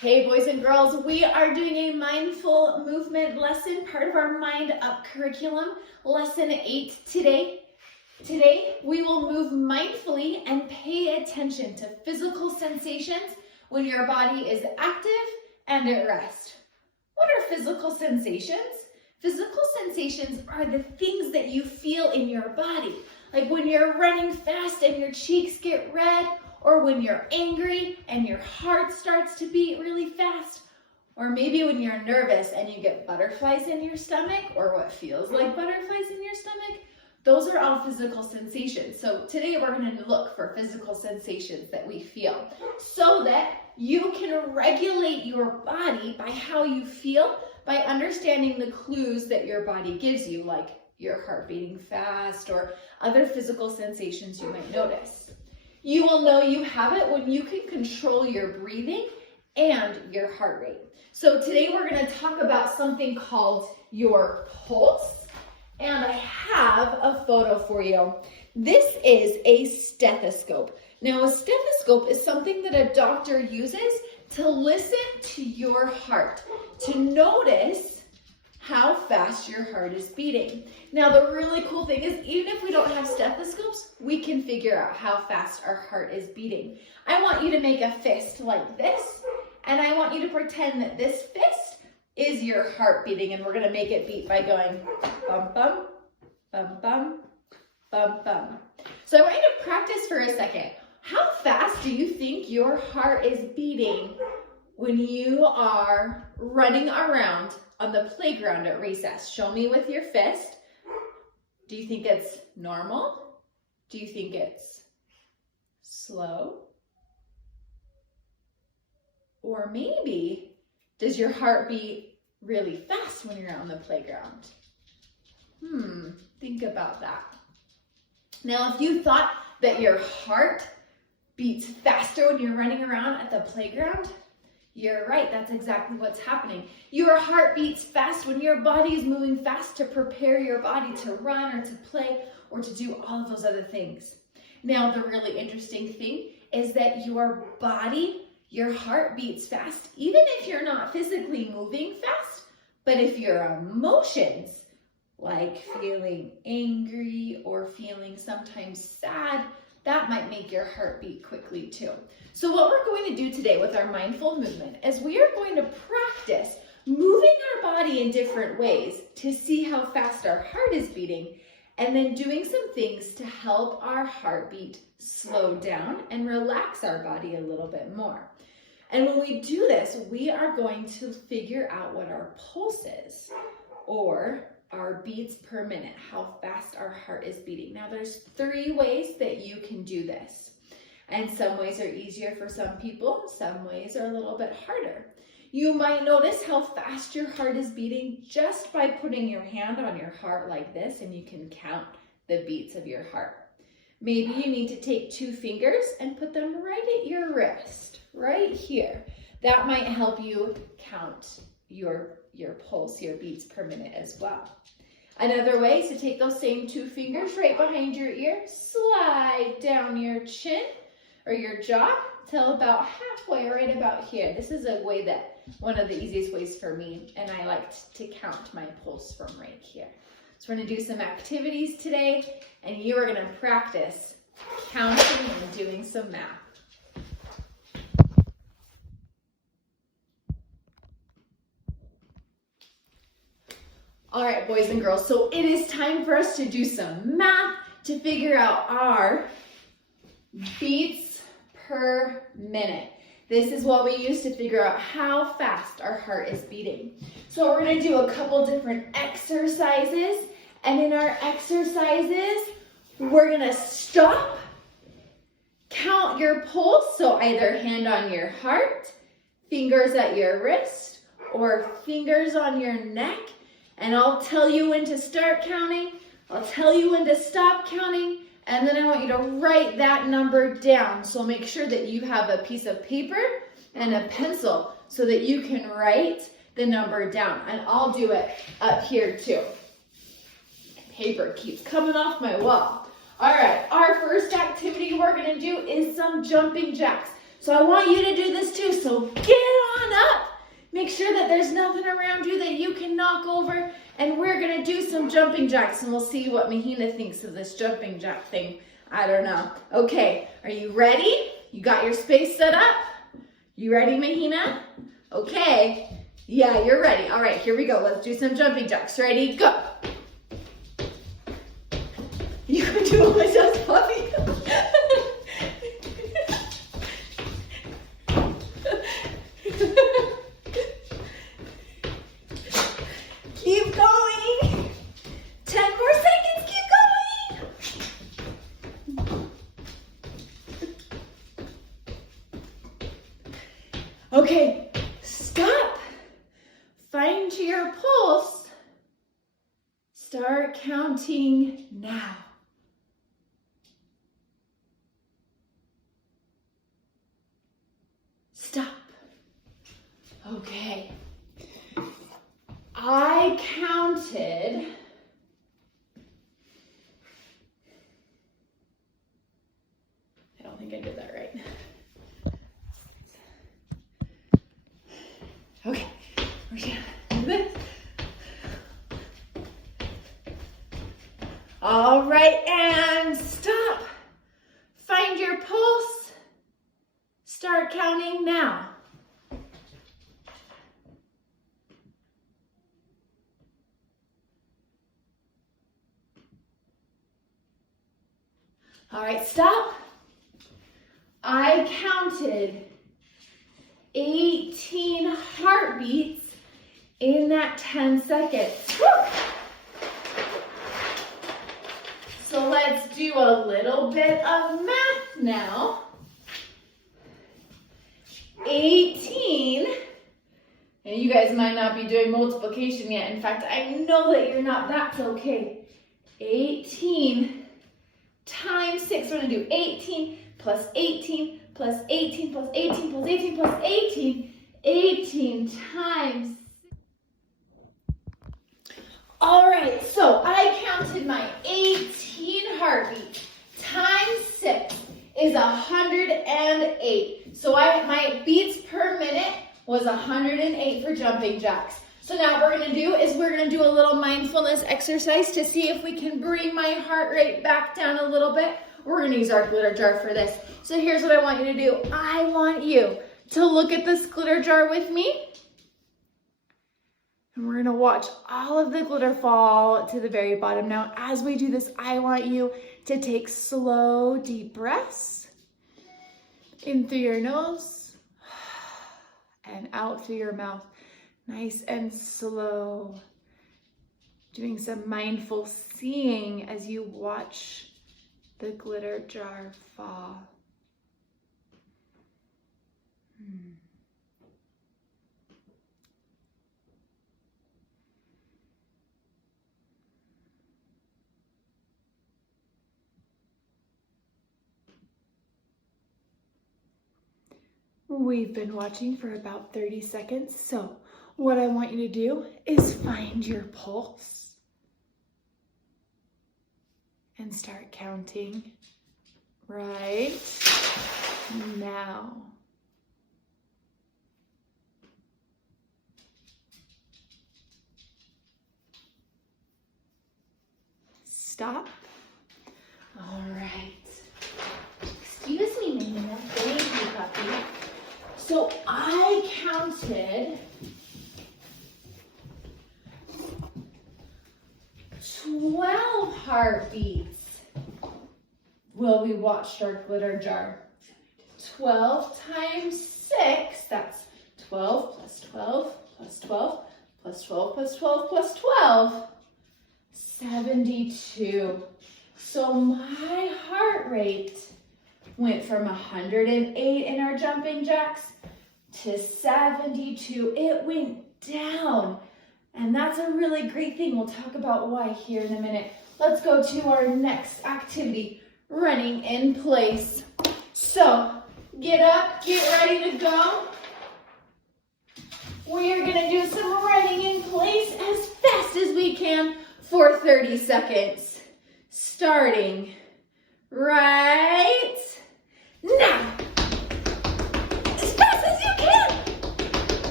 Hey boys and girls, we are doing a mindful movement lesson, part of our MindUP curriculum, lesson 8 today. Today, we will move mindfully and pay attention to physical sensations when your body is active and at rest. What are physical sensations? Physical sensations are the things that you feel in your body, like when you're running fast and your cheeks get red, or when you're angry and your heart starts to beat really fast, or maybe when you're nervous and you get butterflies in your stomach, or what feels like butterflies in your stomach. Those are all physical sensations. So today we're going to look for physical sensations that we feel so that you can regulate your body by how you feel, by understanding the clues that your body gives you, like your heart beating fast or other physical sensations you might notice. You will know you have it when you can control your breathing and your heart rate. So today we're going to talk about something called your pulse, and I have a photo for you. This is a stethoscope. Now, a stethoscope is something that a doctor uses to listen to your heart, to notice how fast your heart is beating. Now, the really cool thing is, even if we don't have stethoscopes, we can figure out how fast our heart is beating. I want you to make a fist like this, and I want you to pretend that this fist is your heart beating, and we're gonna make it beat by going bum, bum, bum, bum, bum, bum. So I want you to practice for a second. How fast do you think your heart is beating when you are running around on the playground at recess? Show me with your fist. Do you think it's normal? Do you think it's slow? Or maybe, does your heart beat really fast when you're on the playground? Think about that. Now, if you thought that your heart beats faster when you're running around at the playground, you're right, that's exactly what's happening. Your heart beats fast when your body is moving fast to prepare your body to run or to play or to do all of those other things. Now, the really interesting thing is that your body, your heart beats fast, even if you're not physically moving fast, but if your emotions, like feeling angry or feeling sometimes sad, that might make your heart beat quickly too. So what we're going to do today with our mindful movement is we are going to practice moving our body in different ways to see how fast our heart is beating, and then doing some things to help our heartbeat slow down and relax our body a little bit more. And when we do this, we are going to figure out what our pulse is, or our beats per minute, how fast our heart is beating. Now, there's 3 ways that you can do this. And some ways are easier for some people, some ways are a little bit harder. You might notice how fast your heart is beating just by putting your hand on your heart like this, and you can count the beats of your heart. Maybe you need to take 2 fingers and put them right at your wrist, right here. That might help you count your pulse, your beats per minute as well. Another way is to take those same 2 fingers right behind your ear, slide down your chin or your jaw till about halfway, right about here. This is a way that, one of the easiest ways for me, and I like to count my pulse from right here. So we're gonna do some activities today, and you are gonna practice counting and doing some math. All right, boys and girls, so it is time for us to do some math to figure out our beats per minute. This is what we use to figure out how fast our heart is beating. So we're gonna do a couple different exercises, and in our exercises, we're gonna stop, count your pulse, so either hand on your heart, fingers at your wrist, or fingers on your neck. And I'll tell you when to start counting, I'll tell you when to stop counting, and then I want you to write that number down. So make sure that you have a piece of paper and a pencil so that you can write the number down. And I'll do it up here too. Paper keeps coming off my wall. All right, our first activity we're gonna do is some jumping jacks. So I want you to do this too. So get on up. Make sure that there's nothing around you that you can knock over. And we're gonna do some jumping jacks and we'll see what Mahina thinks of this jumping jack thing. I don't know. Okay, are you ready? You got your space set up? You ready, Mahina? Okay. Yeah, you're ready. All right, here we go. Let's do some jumping jacks. Ready, go. You can do it just puppy. Keep going. 10 more seconds. Keep going. Okay, stop. Find your pulse. Start counting now. Stop. Okay. I counted I don't think I did that right. Okay, we're gonna do this. All right, and stop. Find your pulse. Start counting now. All right, stop. I counted 18 heartbeats in that 10 seconds. Woo! So let's do a little bit of math now. 18, and you guys might not be doing multiplication yet. In fact, I know that you're not. That's okay. 18 times 6. We're going to do 18 plus 18 plus 18 plus 18 plus 18 plus 18. 18 times 6. All right, so I counted my 18 heartbeats times 6 is 108. So my beats per minute was 108 for jumping jacks. So now what we're going to do is we're going to do a little mindfulness exercise to see if we can bring my heart rate back down a little bit. We're going to use our glitter jar for this. So here's what I want you to do. I want you to look at this glitter jar with me. And we're going to watch all of the glitter fall to the very bottom. Now, as we do this, I want you to take slow, deep breaths. In through your nose and out through your mouth. Nice and slow. Doing some mindful seeing as you watch the glitter jar fall. We've been watching for about 30 seconds, so what I want you to do is find your pulse and start counting right now. Stop. All right. Excuse me, Nina. Thank you, puppy. So I counted 12 heartbeats while we watched our glitter jar. 12 times 6, that's 12 plus 12 plus 12 plus 12 plus 12 plus 12, 72. So my heart rate went from 108 in our jumping jacks to 72. It went down. And that's a really great thing. We'll talk about why here in a minute. Let's go to our next activity, running in place. So get up, get ready to go. We are gonna do some running in place as fast as we can for 30 seconds. Starting right now.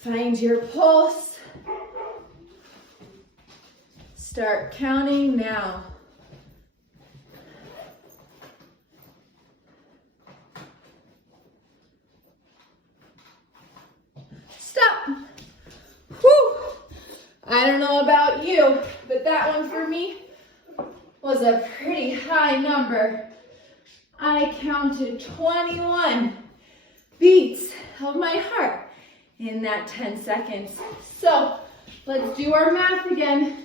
Find your pulse. Start counting now. Stop. Whew. I don't know about you, but that one for me was a pretty high number. I counted 21 beats of my heart in that 10 seconds. So let's do our math again.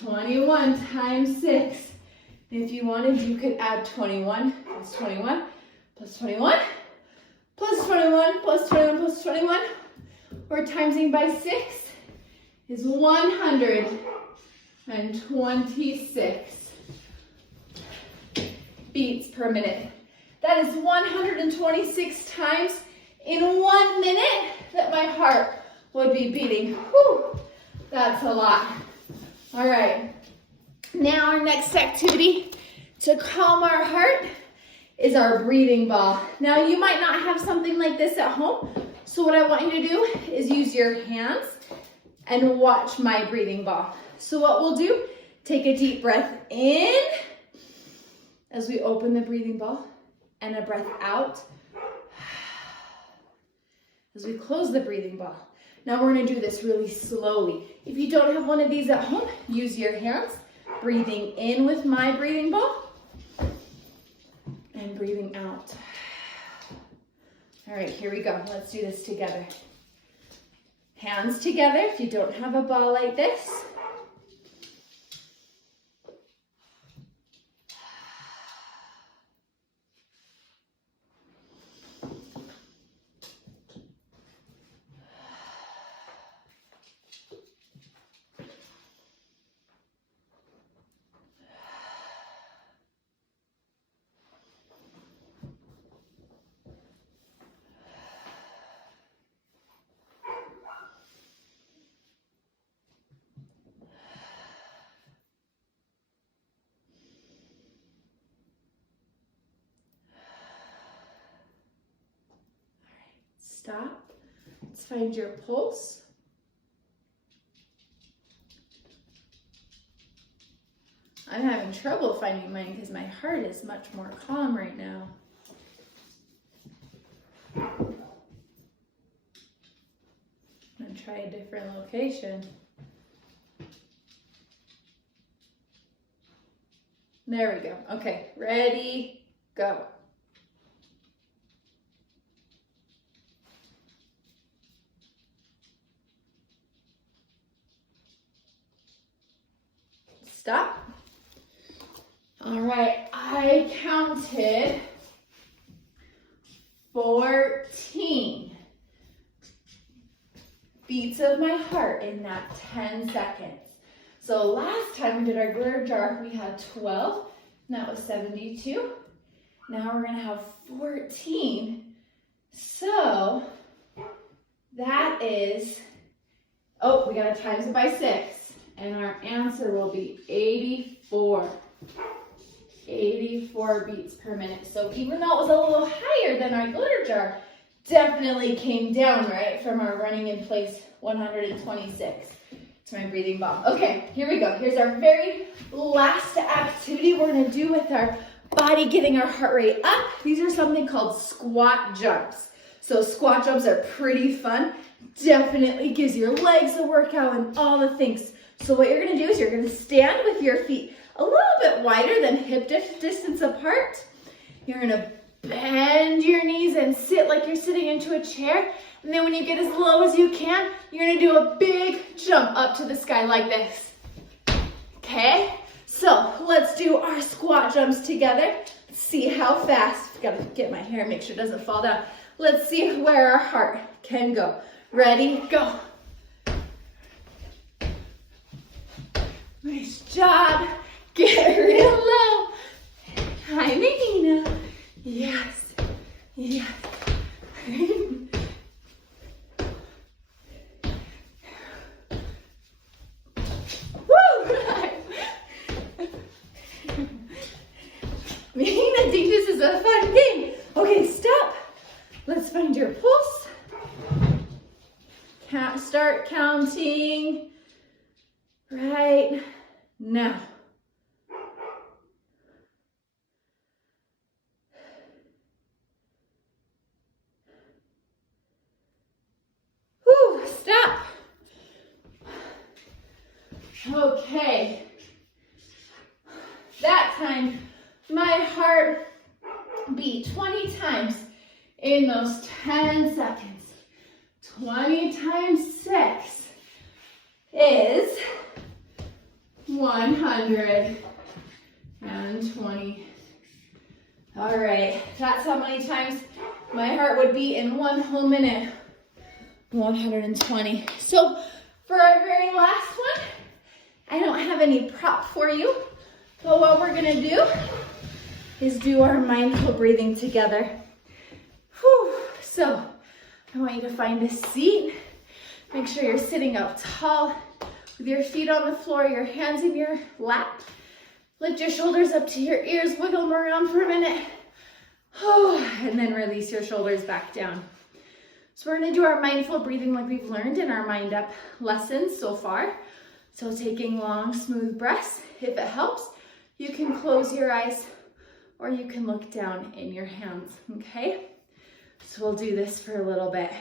21 times 6. If you wanted, you could add 21 plus 21 plus 21 plus 21 plus 21 plus 21. Or timesing by 6 is 126 beats per minute. That is 126 times in 1 minute that my heart would be beating. Whew, that's a lot. All right, now our next activity to calm our heart is our breathing ball. Now you might not have something like this at home, so what I want you to do is use your hands and watch my breathing ball. So what we'll do, take a deep breath in as we open the breathing ball, and a breath out as we close the breathing ball. Now we're gonna do this really slowly. If you don't have one of these at home, use your hands, breathing in with my breathing ball, and breathing out. All right, here we go. Let's do this together. Hands together if you don't have a ball like this. Stop. Let's find your pulse. I'm having trouble finding mine because my heart is much more calm right now. I'm going to try a different location. There we go. Okay, ready, go. Stop. All right, I counted 14 beats of my heart in that 10 seconds. So last time we did our glitter jar, we had 12, and that was 72. Now we're gonna have 14. So that is, oh, we gotta times it by 6. And our answer will be 84. 84 beats per minute. So even though it was a little higher than our glitter jar, definitely came down, right, from our running in place 126. It's my breathing ball. Okay, here we go. Here's our very last activity we're gonna do with our body, getting our heart rate up. These are something called squat jumps. So squat jumps are pretty fun. Definitely gives your legs a workout and all the things. So what you're gonna do is you're gonna stand with your feet a little bit wider than hip distance apart. You're gonna bend your knees and sit like you're sitting into a chair. And then when you get as low as you can, you're gonna do a big jump up to the sky like this. Okay? So let's do our squat jumps together. Let's see how fast. Gotta get my hair, make sure it doesn't fall down. Let's see where our heart can go. Ready, go. Nice job. Get real low. Hi, Nina. Yes. Yes. Woo! Nina thinks this is a fun game. Okay, stop. Let's find your pulse. Start counting right now. Whew, stop. Okay. That time, my heart beat 20 times in those 10 seconds. 20 times 6 is 120. All right, that's how many times my heart would beat in 1 whole minute. 120. So for our very last one, I don't have any prop for you, but what we're gonna do is do our mindful breathing together. Whew. So I want you to find a seat. Make sure you're sitting up tall with your feet on the floor, your hands in your lap. Lift your shoulders up to your ears, wiggle them around for a minute. And then release your shoulders back down. So we're gonna do our mindful breathing like we've learned in our MindUP lessons so far. So taking long, smooth breaths. If it helps, you can close your eyes or you can look down in your hands, okay? So we'll do this for a little bit.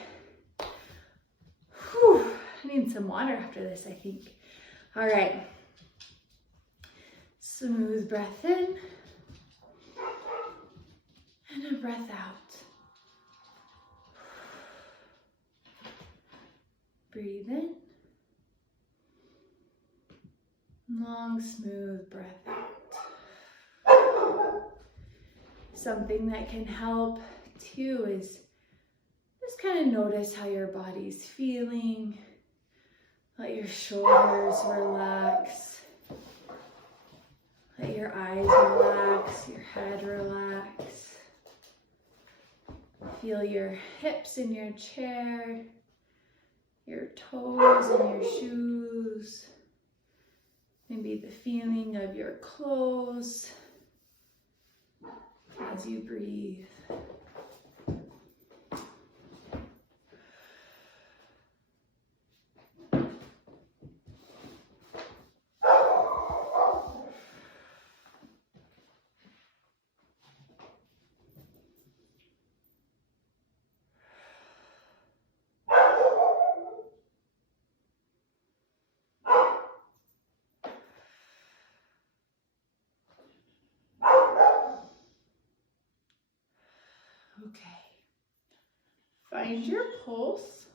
Whew, I need some water after this, I think. All right. Smooth breath in and a breath out. Breathe in. Long, smooth breath out. Something that can help too is just kind of notice how your body's feeling. Let your shoulders relax. Let your eyes relax, your head relax. Feel your hips in your chair, your toes in your shoes. Maybe the feeling of your clothes as you breathe. Okay, find your pulse.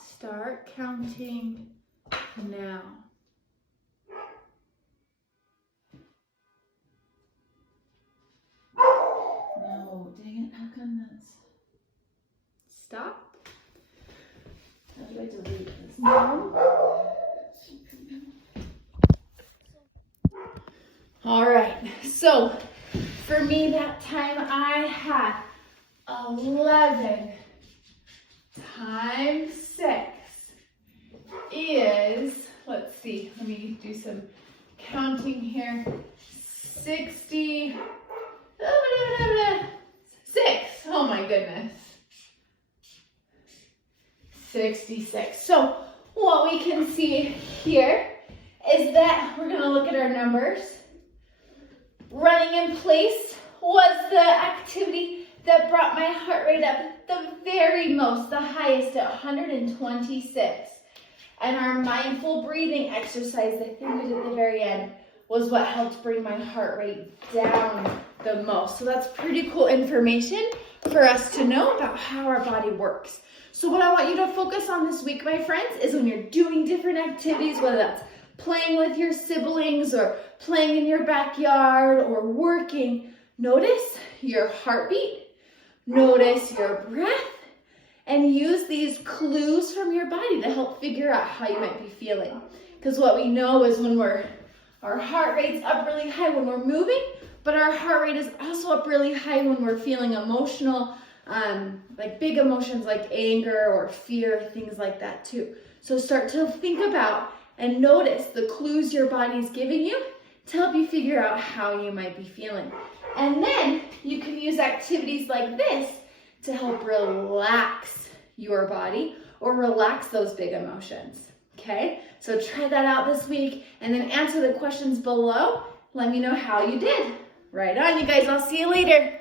Start counting now. No, dang it, how come that's... Stop. How do I delete this? No. All right, so for me that time I had 11 times 6 is, let's see, let me do some counting here, 66, oh my goodness, 66. So what we can see here is that we're gonna look at our numbers. Running in place was the activity that brought my heart rate up the very most, the highest at 126. And our mindful breathing exercise, the thing we did at the very end, was what helped bring my heart rate down the most. So that's pretty cool information for us to know about how our body works. So what I want you to focus on this week, my friends, is when you're doing different activities, whether that's playing with your siblings or playing in your backyard or working, notice your heartbeat, notice your breath, and use these clues from your body to help figure out how you might be feeling. Because what we know is when our heart rate's up really high when we're moving, but our heart rate is also up really high when we're feeling emotional, like big emotions like anger or fear, things like that too. So start to think about and notice the clues your body's giving you to help you figure out how you might be feeling. And then you can use activities like this to help relax your body or relax those big emotions. Okay, so try that out this week and then answer the questions below. Let me know how you did. Right on, you guys. I'll see you later.